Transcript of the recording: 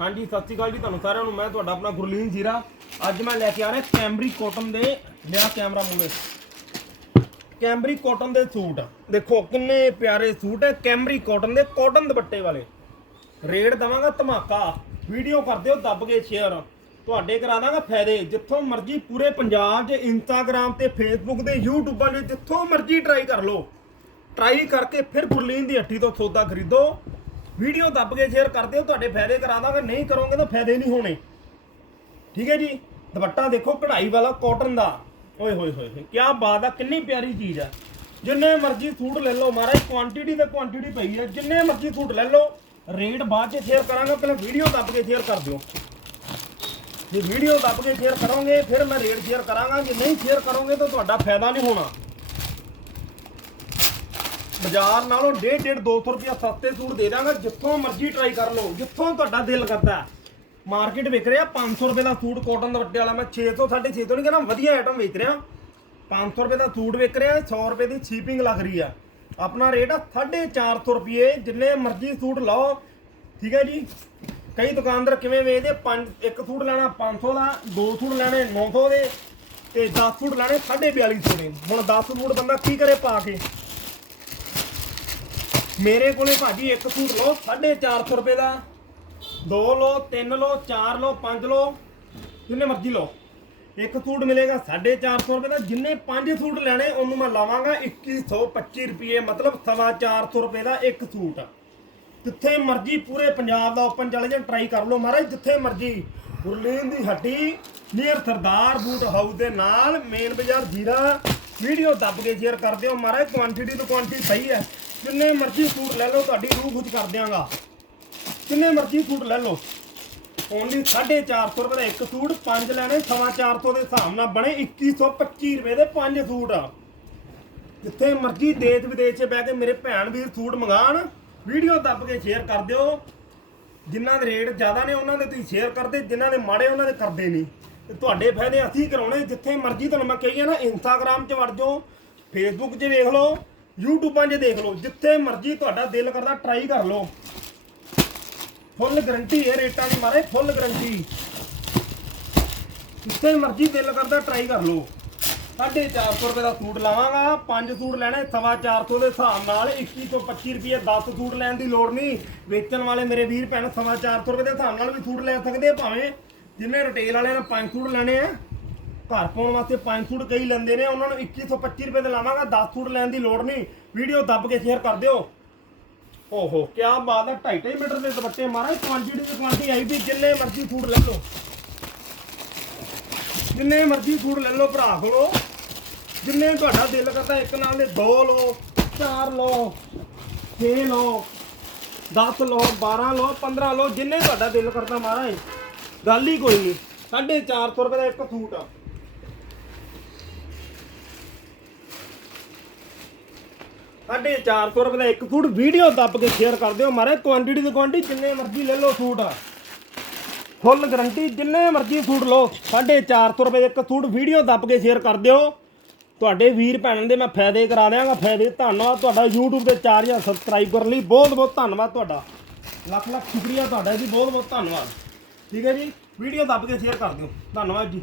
ਹਾਂਜੀ, ਸਤਿ ਸ਼੍ਰੀ ਅਕਾਲ ਜੀ ਤੁਹਾਨੂੰ ਸਾਰਿਆਂ ਨੂੰ। ਮੈਂ ਤੁਹਾਡਾ ਆਪਣਾ ਗੁਰਲੀਨ ਜੀਰਾ। ਅੱਜ ਮੈਂ ਲੈ ਕੇ ਆ ਰਿਹਾ ਕੈਮਬਰੀ ਕਾਟਨ ਦੇ ਲਿਆ ਕੈਮਰਾ ਮੂਵੇ ਕੈਮਬਰੀ ਕਾਟਨ ਦੇ ਸੂਟ। ਦੇਖੋ, ਕਿੰਨੇ ਪਿਆਰੇ ਸੂਟ ਹੈ ਕੈਮਬਰੀ ਕਾਟਨ ਦੇ ਕਾਟਨ ਦੁਪੱਟੇ ਵਾਲੇ। ਰੇਟ ਦਵਾਂਗਾ ਧਮਾਕਾ। ਵੀਡੀਓ ਕਰ ਦਿਓ ਦੱਬ ਕੇ ਸ਼ੇਅਰ ਤੁਹਾਡੇ ਕਰਾ ਦਾਂਗਾ ਫਾਇਦੇ। ਜਿੱਥੋਂ ਮਰਜ਼ੀ ਪੂਰੇ ਪੰਜਾਬ 'ਚ ਇੰਸਟਾਗ੍ਰam ਤੇ ਫੇਸਬੁੱਕ ਦੇ YouTube 'ਤੇ ਜਿੱਥੋਂ ਮਰਜ਼ੀ ਟਰਾਈ ਕਰ ਲਓ। ਟਰਾਈ ਕਰਕੇ ਫਿਰ ਗੁਰਲੀਨ ਦੀ ਹੱਟੀ ਤੋਂ ਸੌਦਾ ਖਰੀਦੋ। ਵੀਡੀਓ ਦੱਬ ਕੇ ਸ਼ੇਅਰ ਕਰ ਦਿਓ, ਤੁਹਾਡੇ ਫਾਇਦੇ ਕਰਾ ਦਾਂਗੇ ਨਹੀਂ ਕਰੋਗੇ ਤਾਂ ਫਾਇਦੇ ਨਹੀਂ ਹੋਣੇ। ਠੀਕ ਹੈ ਜੀ? ਦੁਪੱਟਾ ਦੇਖੋ, ਕਢਾਈ ਵਾਲਾ ਕਾਟਨ ਦਾ। ਓਏ ਹੋਏ ਹੋਏ ਹੋਏ ਕੀ ਬਾਤ ਆ, ਕਿੰਨੀ ਪਿਆਰੀ ਚੀਜ਼ ਆ। ਜਿੰਨੇ ਮਰਜ਼ੀ ਸੂਟ ਲੈ ਲਓ ਮਹਾਰਾਜ ਕੁਆਂਟੀਟੀ ਤੇ ਕੁਆਂਟੀਟੀ ਪਈ ਹੈ ਜਿੰਨੇ ਮਰਜ਼ੀ ਸੂਟ ਲੈ ਲਓ ਰੇਟ ਬਾਅਦ 'ਚ ਸ਼ੇਅਰ ਕਰਾਂਗਾ, ਪਹਿਲਾਂ ਵੀਡੀਓ ਦੱਬ ਕੇ ਸ਼ੇਅਰ ਕਰ ਦਿਓ। ਜੇ ਵੀਡੀਓ ਦੱਬ ਕੇ ਸ਼ੇਅਰ ਕਰੋਗੇ, ਫਿਰ ਮੈਂ ਰੇਟ ਸ਼ੇਅਰ ਕਰਾਂਗਾ, ਜੇ ਨਹੀਂ ਸ਼ੇਅਰ ਕਰੋਗੇ ਤਾਂ ਤੁਹਾਡਾ ਫਾਇਦਾ ਨਹੀਂ ਹੋਣਾ। ਬਾਜ਼ਾਰ ਨਾਲੋਂ 1.5 1.5 200 ਰੁਪਇਆ ਸਸਤੇ ਸੂਟ ਦੇ ਦਾਂਗਾ, ਜਿੱਥੋਂ ਮਰਜ਼ੀ ਟਰਾਈ ਕਰ ਲਓ, ਜਿੱਥੋਂ ਤੁਹਾਡਾ ਦਿਲ ਕਰਦਾ। ਮਾਰਕੀਟ ਵਿਕ ਰਿਹਾ 500 ਰੁਪਏ ਦਾ ਸੂਟ ਕਾਟਨ ਦੁਪੱਟੇ ਵਾਲਾ, ਮੈਂ 600 650 ਤੋਂ ਨਹੀਂ ਕਹਿੰਦਾ ਵਧੀਆ ਆਈਟਮ ਵੇਚ ਰਿਹਾ। 500 ਰੁਪਏ ਦਾ ਸੂਟ ਵਿਕ ਰਿਹਾ 100 ਰੁਪਏ ਦੀ ਸ਼ਿਪਿੰਗ ਲੱਗ ਰਹੀ ਆ। ਆਪਣਾ ਰੇਟ ਆ 450 ਰੁਪਏ, ਜਿੰਨੇ ਮਰਜ਼ੀ ਸੂਟ ਲਓ। ਠੀਕ ਹੈ ਜੀ? ਕਈ ਦੁਕਾਨਦਾਰ ਕਿਵੇਂ ਵੇਚਦੇ ਪੰਜ, ਇੱਕ ਸੂਟ ਲੈਣਾ 500 ਦਾ, ਦੋ ਸੂਟ ਲੈਣੇ 900 ਦੇ, ਤੇ 10 ਸੂਟ ਲੈਣੇ 4250 ਦੇ। ਹੁਣ 10 ਸੂਟ ਬੰਦਾ ਕੀ ਕਰੇ ਪਾ ਕੇ? ਮੇਰੇ ਕੋਲੇ ਭਾਜੀ ਇੱਕ ਸੂਟ ਲਓ 450 ਰੁਪਏ ਦਾ। ਦੋ ਲਓ, ਤਿੰਨ ਲਓ, ਚਾਰ ਲਓ, ਪੰਜ ਲਓ, ਜਿੰਨੇ ਮਰਜ਼ੀ ਲਓ। ਇੱਕ ਸੂਟ ਮਿਲੇਗਾ 450 ਰੁਪਏ ਦਾ, ਜਿੰਨੇ ਪੰਜ ਸੂਟ ਲੈਣੇ, ਉਹਨੂੰ ਮੈਂ ਲਾਵਾਂਗਾ 2125 ਰੁਪਏ, ਮਤਲਬ 450 ਰੁਪਏ ਦਾ ਇੱਕ ਸੂਟ। ਜਿੱਥੇ ਮਰਜ਼ੀ ਪੂਰੇ ਪੰਜਾਬ ਦਾ ਓਪਨ ਚਲੇ ਜਾਣ ਟਰਾਈ ਕਰ ਲਓ ਮਹਾਰਾਜ, ਜਿੱਥੇ ਮਰਜ਼ੀ। ਗੁਰਲੀਨ ਦੀ ਹੱਡੀ ਨੀਅਰ ਸਰਦਾਰ ਬੂਟ ਹਾਊਸ ਦੇ ਨਾਲ ਮੇਨ ਬਾਜ਼ਾਰ ਜੀਰਾ ਵੀਡੀਓ ਦੱਬ ਕੇ ਸ਼ੇਅਰ ਕਰ ਦਿਓ। ਮਹਾਰਾਜ ਕੁਆਂਟੀਟੀ ਤੋਂ ਕੁਆਂਟੀਟੀ ਸਹੀ ਹੈ। ਜਿੰਨੇ ਮਰਜ਼ੀ ਸੂਟ ਲੈ ਲਓ, ਤੁਹਾਡੀ ਰੂਹ ਖੁਸ਼ ਕਰ ਦਿਆਂਗਾ। ਜਿੰਨੇ ਮਰਜ਼ੀ ਸੂਟ ਲੈ ਲਓ। ਓਨਲੀ 450 ਰੁਪਏ ਦਾ ਇੱਕ ਸੂਟ, ਪੰਜ ਲੈਣੇ 450 ਦੇ ਹਿਸਾਬ ਨਾਲ ਬਣੇ 2125 ਰੁਪਏ ਦੇ ਪੰਜ ਸੂਟ। ਜਿੱਥੇ ਮਰਜ਼ੀ ਦੇਸ਼ ਵਿਦੇਸ਼ 'ਚ ਬਹਿ ਕੇ ਮੇਰੇ ਭੈਣ ਵੀਰ ਸੂਟ ਮੰਗਾਣ, ਵੀਡੀਓ ਦੱਬ ਕੇ ਸ਼ੇਅਰ ਕਰ ਦਿਓ। ਜਿਨ੍ਹਾਂ ਦੇ ਰੇਟ ਜ਼ਿਆਦਾ ਨੇ, ਉਹਨਾਂ ਦੇ ਤੁਸੀਂ ਸ਼ੇਅਰ ਕਰਦੇ ਜਿਨ੍ਹਾਂ ਦੇ ਮਾੜੇ, ਉਹਨਾਂ ਦੇ ਕਰਦੇ ਨਹੀਂ। ਤੇ ਤੁਹਾਡੇ ਫਾਇਦੇ ਅਸੀਂ ਕਰਾਉਣੇ, ਜਿੱਥੇ ਮਰਜ਼ੀ ਤੁਹਾਨੂੰ ਮੈਂ ਕਹੀ ਆ ਨਾ ਇੰਸਟਾਗ੍ਰam 'ਚ ਵੜ ਜਾਓ ਫੇਸਬੁੱਕ 'ਚ ਵੇਖ ਲਓ ਯੂਟਿਊਬਾਂ 'ਚ ਦੇਖ ਲਓ, ਜਿੱਥੇ ਮਰਜ਼ੀ ਤੁਹਾਡਾ ਦਿਲ ਕਰਦਾ ਟਰਾਈ ਕਰ ਲਓ। ਫੁੱਲ ਗਰੰਟੀ ਹੈ ਰੇਟਾਂ ਦੀ ਮਾਰੇ ਫੁੱਲ ਗਰੰਟੀ ਜਿੱਥੇ ਮਰਜ਼ੀ ਦਿਲ ਕਰਦਾ ਟਰਾਈ ਕਰ ਲਓ। 450 ਰੁਪਏ ਦਾ ਸੂਟ ਲਾਵਾਂਗਾ, ਪੰਜ ਸੂਟ ਲੈਣੇ 450 ਦੇ ਹਿਸਾਬ ਨਾਲ 21 ਤੋਂ 25 ਰੁਪਏ 10 ਸੂਟ ਲੈਣ ਦੀ ਲੋੜ ਨਹੀਂ। ਵੇਚਣ ਵਾਲੇ ਮੇਰੇ ਵੀਰ ਭੈਣ 450 ਰੁਪਏ ਦੇ ਹਿਸਾਬ ਨਾਲ ਵੀ ਸੂਟ ਲੈ ਸਕਦੇ ਭਾਵੇਂ ਜਿੰਨੇ ਰਿਟੇਲ ਵਾਲਿਆਂ ਨੇ ਪੰਜ ਸੂਟ ਲੈਣੇ ਆ, ਘਰ ਪਾਉਣ ਵਾਸਤੇ ਪੰਜ ਸੂਟ ਕਈ ਲੈਂਦੇ ਨੇ, ਉਹਨਾਂ ਨੂੰ 2125 ਰੁਪਏ ਦੇ ਲਾਵਾਂਗਾ 10 ਸੂਟ ਲੈਣ ਦੀ ਲੋੜ ਨਹੀਂ। ਵੀਡੀਓ ਦੱਬ ਕੇ ਸ਼ੇਅਰ ਕਰ ਦਿਓ। ਓਹੋ ਕੀ ਬਾਤ ਹੈ 2.5 ਮੀਟਰ ਦੇ ਦੁਪੱਟੇ ਮਹਾਰਾਜ ਕੁਆਂਟੀਟੀ ਦੀ ਕੁਆਂਟੀ ਆਈ ਵੀ ਜਿੰਨੇ ਮਰਜ਼ੀ ਫੂਡ ਲੈ ਲਓ। ਜਿੰਨੇ ਮਰਜ਼ੀ ਫੂਡ ਲੈ ਲਓ ਭਰਾ ਕੋਲੋਂ। ਜਿੰਨੇ ਤੁਹਾਡਾ ਦਿਲ ਕਰਦਾ ਇੱਕ ਨਾਲ ਦੇ ਦੋ ਲਓ, ਚਾਰ ਲਓ 6 ਲਓ 10 ਲਓ 12 ਲਓ 15 ਲਓ, ਜਿੰਨੇ ਤੁਹਾਡਾ ਦਿਲ ਕਰਦਾ ਮਹਾਰਾਜ। ਗੱਲ ਹੀ ਕੋਈ ਨਹੀਂ। 450 ਰੁਪਏ ਦਾ ਇੱਕ ਸੂਟ ਆ। ਸਾਢੇ 400 ਰੁਪਏ ਦਾ ਇੱਕ ਸੂਟ। ਵੀਡੀਓ ਦੱਬ ਕੇ ਸ਼ੇਅਰ ਕਰ ਦਿਓ ਮਾਰੇ। ਕੁਆਂਟੀਟੀ ਦੀ ਕੁਆਂਟੀਟੀ ਜਿੰਨੇ ਮਰਜ਼ੀ ਲੈ ਲਓ ਸੂਟ। ਫੁੱਲ ਗਰੰਟੀ ਜਿੰਨੇ ਮਰਜ਼ੀ ਸੂਟ ਲਓ। 450 ਰੁਪਏ ਦਾ ਇੱਕ ਸੂਟ। ਵੀਡੀਓ ਦੱਬ ਕੇ ਸ਼ੇਅਰ ਕਰ ਦਿਓ। ਤੁਹਾਡੇ ਵੀਰ ਭੈਣਾਂ ਦੇ ਮੈਂ ਫਾਇਦੇ ਕਰਾ ਦਿਆਂਗਾ। ਫਾਇਦੇ ਧੰਨਵਾਦ ਤੁਹਾਡਾ। YouTube ਤੇ 4000 ਸਬਸਕ੍ਰਾਈਬ ਕਰਨ ਲਈ ਬਹੁਤ ਬਹੁਤ ਧੰਨਵਾਦ ਤੁਹਾਡਾ। ਲੱਖ ਲੱਖ ਸ਼ੁਕਰੀਆ ਤੁਹਾਡਾ ਜੀ। ਬਹੁਤ ਬਹੁਤ ਧੰਨਵਾਦ। ਠੀਕ ਹੈ ਜੀ ਵੀਡੀਓ ਦੱਬ ਕੇ ਸ਼ੇਅਰ ਕਰ ਦਿਓ। ਧੰਨਵਾਦ ਜੀ।